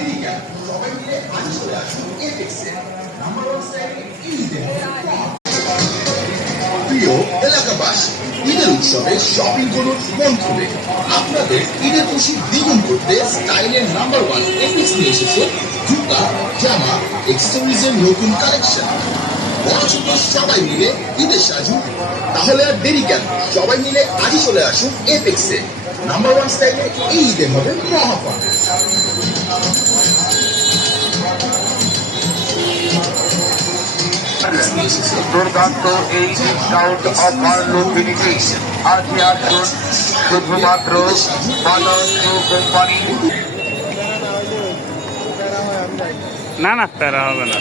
দেরি কেন, সবাই মিলে আজ চলে আসুন এপেক্সে। নাম্বার ওয়ান স্টাইলে ঈদে প্রিয় এলাকাবাসী, ঈদের উৎসবে শপিং করুন মন খুলে। আপনাদের ঈদের খুশি দ্বিগুণ করতে স্টাইলের নাম্বার ওয়ান এপেক্স নিয়ে এসেছে জুতা, জামা, এক্সেসরিজের নতুন কালেকশন। বড় ছোট সবাই মিলে ঈদের সাজু। তাহলে আর দেরি কেন, সবাই মিলে আজই চলে আসুন এপেক্সে। নাম্বার ওয়ান স্টাইলে এই ঈদে হবে মহাপা। দুর্দান্ত এই ডিসকাউন্ট অফার লুম্বিনীতে আজই আসুন শুধুমাত্র কোম্পানি। না না প্যারা হবে না।